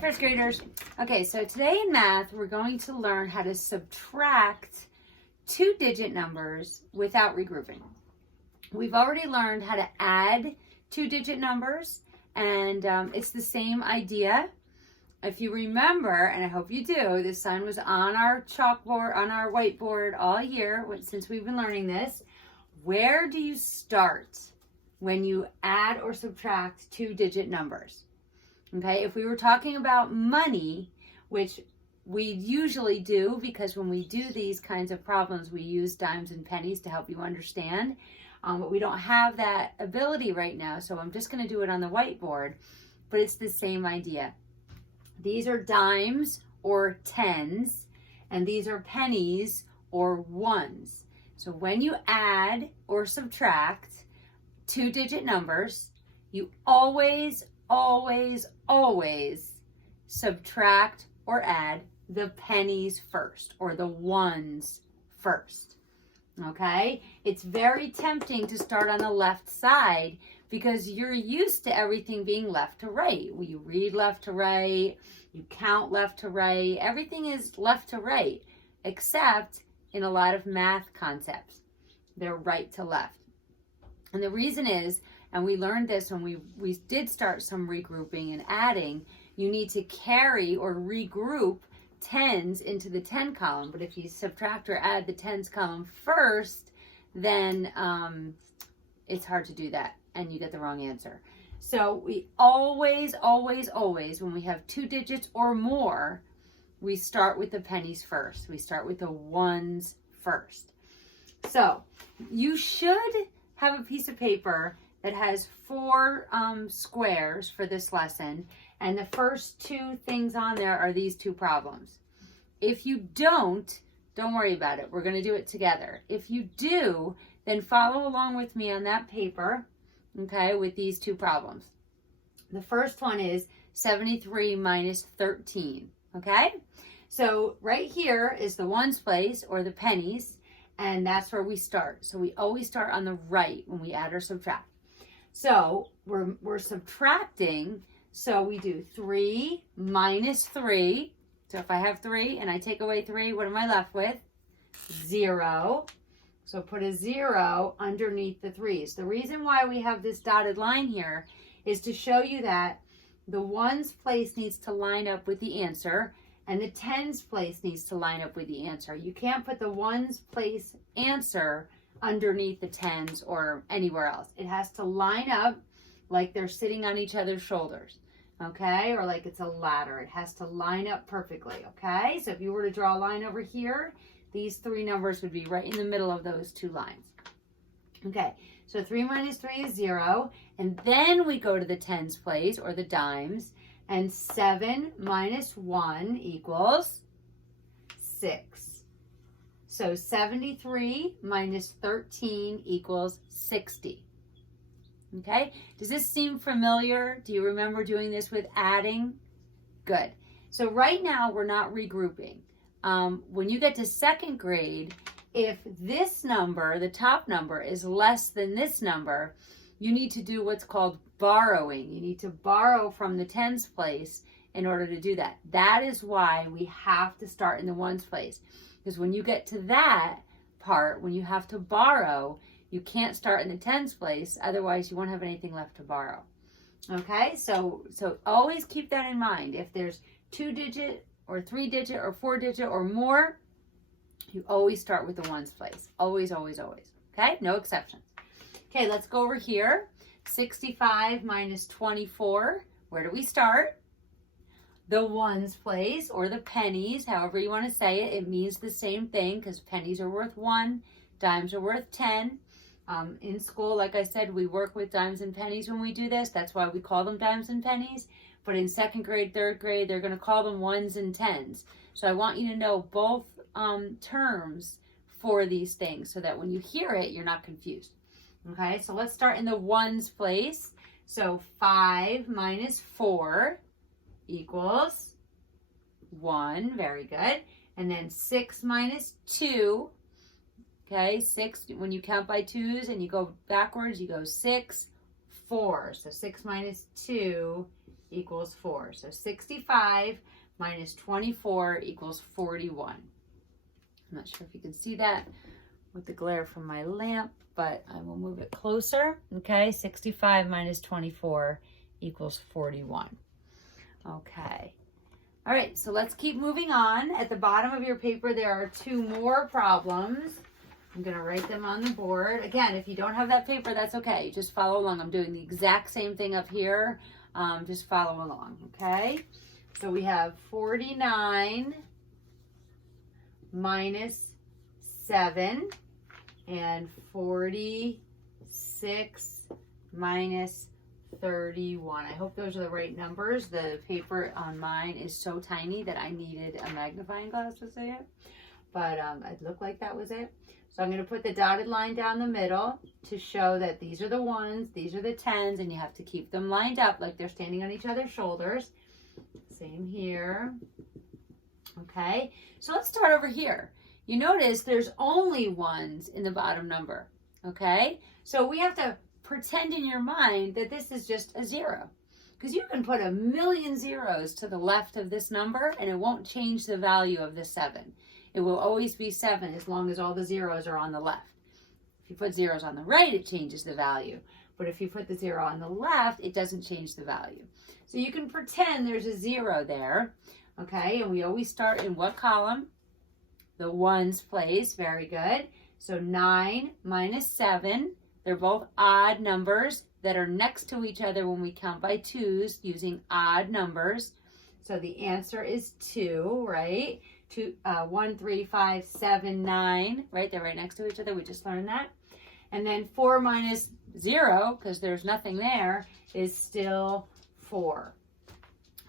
first graders. Okay, so today in math, we're going to learn how to subtract two-digit numbers without regrouping. We've already learned how to add two-digit numbers, and it's the same idea. If you remember, and I hope you do, this sign was on our chalkboard, on our whiteboard all year since we've been learning this. Where do you start when you add or subtract two-digit numbers? Okay, if we were talking about money, which we usually do because when we do these kinds of problems, we use dimes and pennies to help you understand. But we don't have that ability right now, so I'm just going to do it on the whiteboard. But it's the same idea. These are dimes or tens, and these are pennies or ones. So when you add or subtract two-digit numbers, you always subtract or add the pennies first, or the ones first. Okay? It's very tempting to start on the left side because you're used to everything being left to right. You read left to right, you count left to right, everything is left to right, except in a lot of math concepts. They're right to left. And the reason is, and we learned this when we did start some regrouping and adding, you need to carry or regroup tens into the 10 column. But if you subtract or add the tens column first, then it's hard to do that and you get the wrong answer. So we always, when we have two digits or more, we start with the pennies first. We start with the ones first. So you should have a piece of paper that has four squares for this lesson, and the first two things on there are these two problems. If you don't worry about it. We're going to do it together. If you do, then follow along with me on that paper, okay, with these two problems. The first one is 73 minus 13, okay? So right here is the ones place, or the pennies, and that's where we start. So we always start on the right when we add or subtract. So we're subtracting, so we do 3 minus 3. So if I have 3 and I take away 3, what am I left with? 0. So put a 0 underneath the 3s. The reason why we have this dotted line here is to show you that the ones place needs to line up with the answer, and the tens place needs to line up with the answer. You can't put the ones place answer underneath the tens or anywhere else. It has to line up like they're sitting on each other's shoulders, okay? Or like it's a ladder. It has to line up perfectly, okay? So if you were to draw a line over here, these three numbers would be right in the middle of those two lines. Okay, so 3 minus 3 is 0, and then we go to the tens place, or the dimes, and 7 minus 1 equals 6. So 73 minus 13 equals 60. Okay, does this seem familiar? Do you remember doing this with adding? Good. So right now we're not regrouping. When you get to second grade, if this number, the top number, is less than this number, you need to do what's called borrowing. You need to borrow from the tens place in order to do that. That is why we have to start in the ones place. Because when you get to that part, when you have to borrow, you can't start in the tens place, otherwise you won't have anything left to borrow. Okay, so always keep that in mind. If there's 2-digit or 3-digit or 4-digit or more, you always start with the ones place. Always. Okay, no exceptions. Okay, let's go over here. 65 minus 24. Where do we start? The ones place, or the pennies, however you want to say it. It means the same thing because pennies are worth 1, dimes are worth 10. In school, like I said, we work with dimes and pennies when we do this. That's why we call them dimes and pennies. But in second grade, third grade, they're going to call them ones and tens. So I want you to know both terms for these things so that when you hear it, you're not confused. Okay, so let's start in the ones place. So 5 minus 4 equals 1. Very good. And then 6 minus 2. Okay, 6, when you count by twos and you go backwards, you go 6, 4. So 6 minus 2 equals 4. So 65 minus 24 equals 41. I'm not sure if you can see that with the glare from my lamp, but I will move it closer. Okay, 65 minus 24 equals 41. Okay. All right, so let's keep moving on. At the bottom of your paper, there are 2 more problems. I'm going to write them on the board. Again, if you don't have that paper, that's okay. Just follow along. I'm doing the exact same thing up here. Just follow along, okay? So we have 49 minus 7 and 46 minus 31. I hope those are the right numbers. The paper on mine is so tiny that I needed a magnifying glass to see it. But it looked like that was it. So I'm going to put the dotted line down the middle to show that these are the ones, these are the tens, and you have to keep them lined up like they're standing on each other's shoulders. Same here. Okay, so let's start over here. You notice there's only ones in the bottom number. Okay, so we have to pretend in your mind that this is just a 0. Because you can put a million zeros to the left of this number and it won't change the value of the 7. It will always be 7 as long as all the zeros are on the left. If you put zeros on the right, it changes the value. But if you put the 0 on the left, it doesn't change the value. So you can pretend there's a 0 there. Okay, and we always start in what column? The ones place. Very good. So 9 minus 7. They're both odd numbers that are next to each other when we count by 2s using odd numbers. So the answer is 2, right? 1, 3, 5, 7, 9, right? They're right next to each other. We just learned that. And then 4 minus 0, because there's nothing there, is still 4.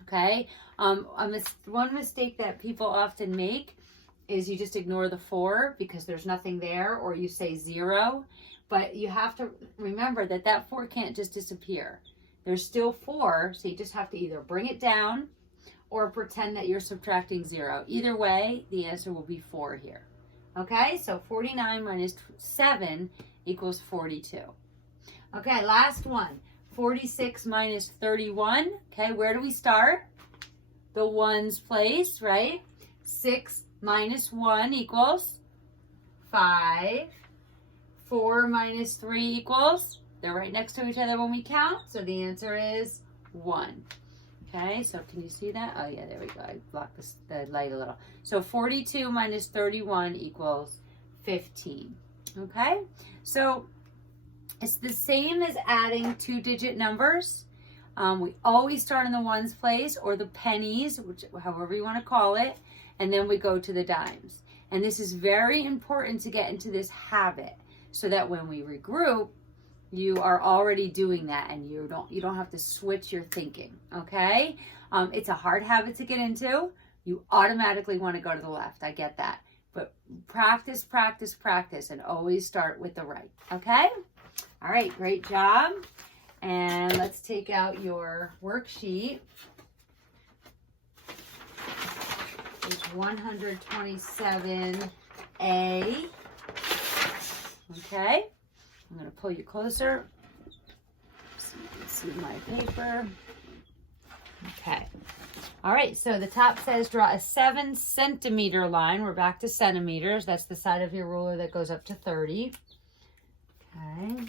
Okay? One mistake that people often make is you just ignore the 4 because there's nothing there, or you say 0. But you have to remember that that 4 can't just disappear. There's still 4, so you just have to either bring it down or pretend that you're subtracting 0. Either way, the answer will be 4 here. Okay, so 49 minus 7 equals 42. Okay, last one. 46 minus 31. Okay, where do we start? The ones place, right? 6 minus 1 equals 5. 4 minus 3 equals, they're right next to each other when we count, so the answer is 1. Okay, so can you see that? Oh yeah, there we go. I blocked the light a little. So 42 minus 31 equals 15. Okay, so it's the same as adding 2-digit numbers. We always start in the ones place or the pennies, which however you want to call it, and then we go to the dimes. And this is very important to get into this habit, so that when we regroup, you are already doing that and you don't have to switch your thinking, okay? It's a hard habit to get into. You automatically want to go to the left. I get that. But practice, practice, practice, and always start with the right, okay? All right, great job. And let's take out your worksheet. It's 127A. Okay, I'm going to pull you closer so you can see my paper. Okay, all right, so the top says draw a 7-centimeter line. We're back to centimeters. That's the side of your ruler that goes up to 30. Okay,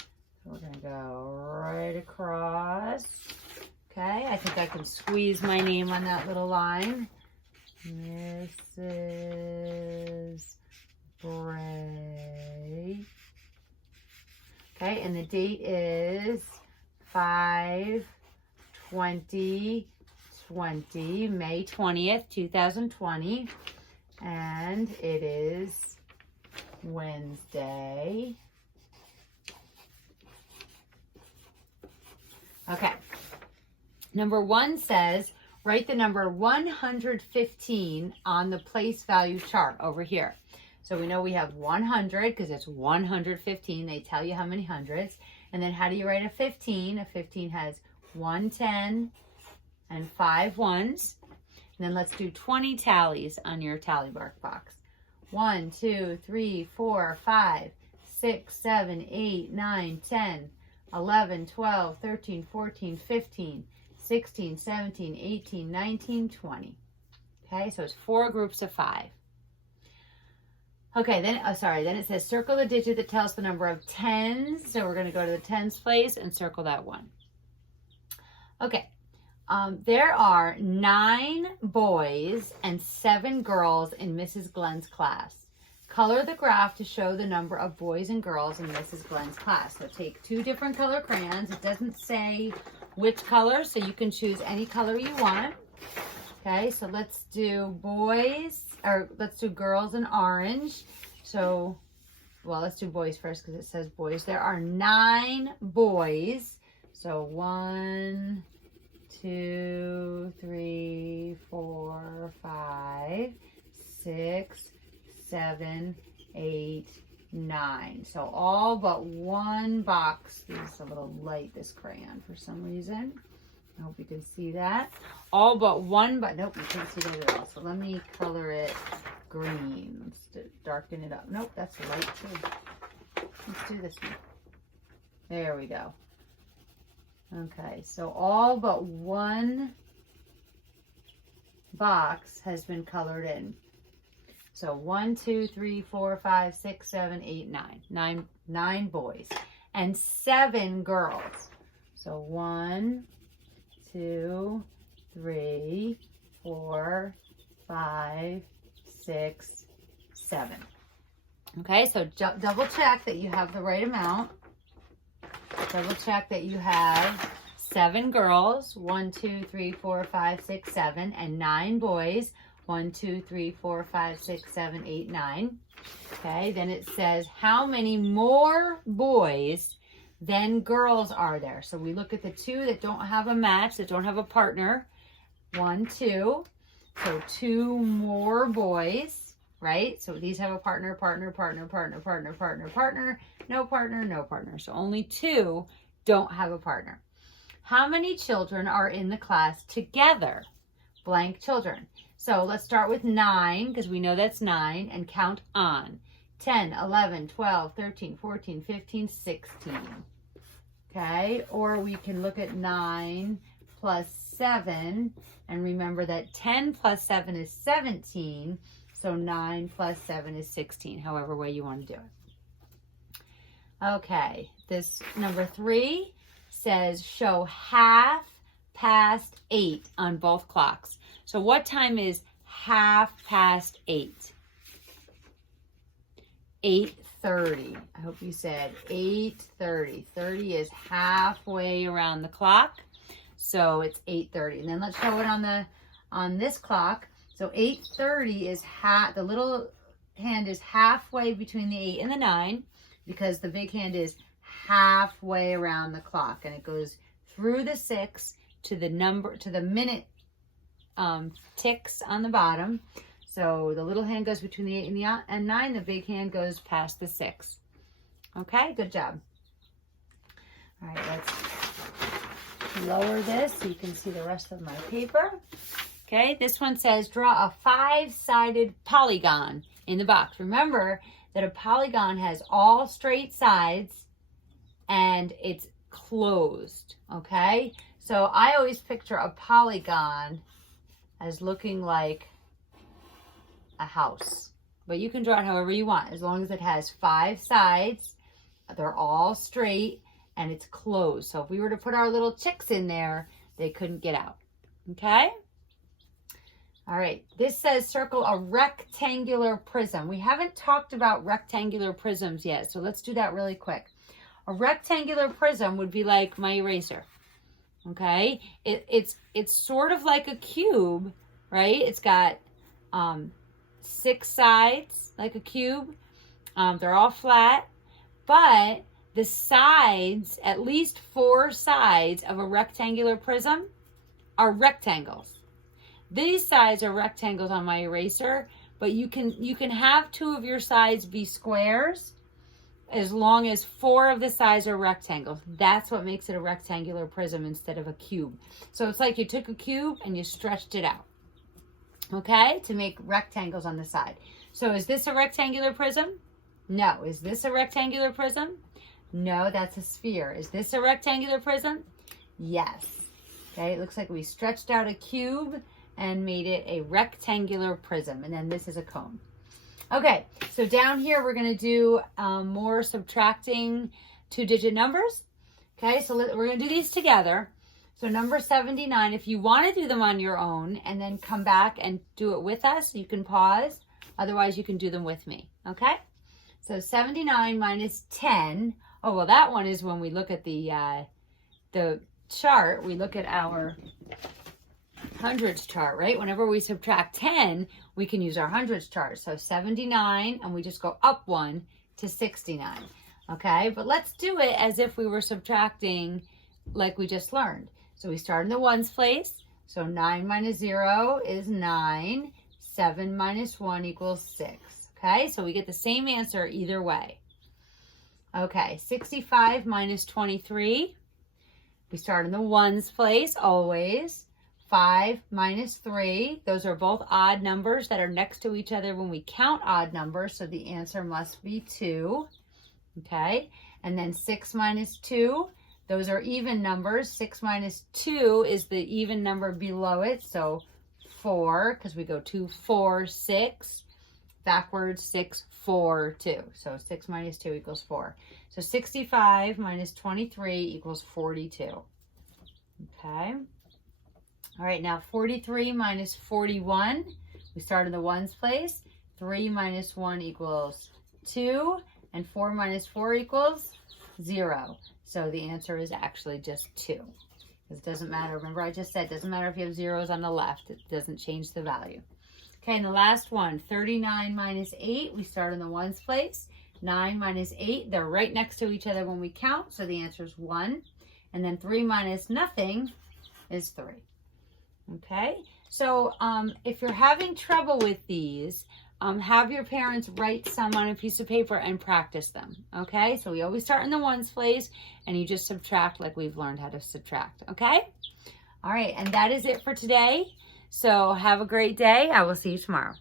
so we're going to go right across. Okay, I think I can squeeze my name on that little line. Mrs. Bray. Okay, and the date is 5/20/20, May 20th, 2020. And it is Wednesday. Okay. Number 1 says, write the number 115 on the place value chart over here. So we know we have 100 because it's 115. They tell you how many hundreds. And then how do you write a 15? A 15 has 1 10 and 5 ones. And then let's do 20 tallies on your tally mark box. 1, 2, 3, 4, 5, 6, 7, 8, 9, 10, 11, 12, 13, 14, 15, 16, 17, 18, 19, 20. Okay, so it's 4 groups of 5. Okay, then it says circle the digit that tells the number of tens. So we're going to go to the tens place and circle that 1. Okay, there are 9 boys and 7 girls in Mrs. Glenn's class. Color the graph to show the number of boys and girls in Mrs. Glenn's class. So take 2 different color crayons. It doesn't say which color, so you can choose any color you want. Okay, so let's do let's do girls in orange. So, well, let's do boys first because it says boys. There are 9 boys. So 1, 2, 3, 4, 5, 6, 7, 8, 9. So all but 1 box. This is a little light, this crayon, for some reason. I hope you can see that. All but 1, but nope, you can't see that at all. So let me color it green. Let's darken it up. Nope, that's light too. Let's do this one. There we go. Okay, so all but 1 box has been colored in. So 1, 2, 3, 4, 5, 6, 7, 8, 9. 9 boys and 7 girls. So 1, 2, 3, 4, 5, 6, 7. Okay, so double check that you have the right amount. Double check that you have 7 girls, 1, 2, 3, 4, 5, 6, 7, and 9 boys, 1, 2, 3, 4, 5, 6, 7, 8, 9. Okay, then it says how many more boys than girls are there. So we look at the 2 that don't have a match, that don't have a partner. 1, 2. So 2 more boys, right? So these have a partner, partner, partner, partner, partner, partner, partner, no partner, no partner. So only 2 don't have a partner. How many children are in the class together? Blank children. So let's start with 9 because we know that's 9 and count on. 10, 11, 12, 13, 14, 15, 16. Okay, or we can look at 9 plus 7 and remember that 10 plus 7 is 17. So 9 plus 7 is 16, however way you want to do it. Okay, this number 3 says show 8:30 on both clocks. So what time is 8:30? 8:30. I hope you said 8:30. 30 is halfway around the clock. So it's 8:30. And then let's show it on this clock. So 8:30 is the little hand is halfway between the 8 and the 9 because the big hand is halfway around the clock and it goes through the 6 to the minute ticks on the bottom. So the little hand goes between the 8 and 9. The big hand goes past the 6. Okay, good job. All right, let's lower this so you can see the rest of my paper. Okay, this one says draw a 5-sided polygon in the box. Remember that a polygon has all straight sides and it's closed, okay? So I always picture a polygon as looking like a house, but you can draw it however you want as long as it has 5 sides, they're all straight, and it's closed. So if we were to put our little chicks in there, they couldn't get out, okay? All right, this says circle a rectangular prism. We haven't talked about rectangular prisms yet, so let's do that really quick. A rectangular prism would be like my eraser, okay? It's sort of like a cube, right? It's got 6 sides like a cube. They're all flat, but the sides, at least 4 sides of a rectangular prism are rectangles. These sides are rectangles on my eraser, but you can have 2 of your sides be squares as long as 4 of the sides are rectangles. That's what makes it a rectangular prism instead of a cube. So it's like you took a cube and you stretched it out, okay, to make rectangles on the side. So is this a rectangular prism? No. Is this a rectangular prism? No, that's a sphere. Is this a rectangular prism? Yes. Okay, it looks like we stretched out a cube and made it a rectangular prism. And then this is a cone. Okay, so down here we're going to do more subtracting 2-digit numbers. Okay, so we're going to do these together. So number 79, if you want to do them on your own and then come back and do it with us, you can pause. Otherwise, you can do them with me. Okay? So 79 minus 10. Oh, well, that one is when we look at the chart, we look at our hundreds chart, right? Whenever we subtract 10, we can use our hundreds chart. So 79, and we just go up 1 to 69. Okay, but let's do it as if we were subtracting like we just learned. So we start in the ones place. So 9 minus 0 is 9. 7 minus 1 equals 6. Okay, so we get the same answer either way. Okay, 65 minus 23. We start in the ones place, always. 5 minus 3. Those are both odd numbers that are next to each other when we count odd numbers, so the answer must be 2. Okay, and then 6 minus 2. Those are even numbers. 6 minus 2 is the even number below it, so 4, because we go 2, 4, 6. Backwards, 6, 4, 2. So 6 minus 2 equals 4. So 65 minus 23 equals 42. Okay. All right, now 43 minus 41. We start in the ones place. 3 minus 1 equals 2. And 4 minus 4 equals 0. So the answer is actually just 2. It doesn't matter. Remember I just said it doesn't matter if you have zeros on the left. It doesn't change the value. Okay, and the last one, 39 minus 8. We start in the ones place. 9 minus 8. They're right next to each other when we count. So the answer is 1. And then 3 minus nothing is 3. Okay, so if you're having trouble with these, have your parents write some on a piece of paper and practice them. Okay, so we always start in the ones place and you just subtract like we've learned how to subtract. Okay, all right, and that is it for today. So have a great day. I will see you tomorrow.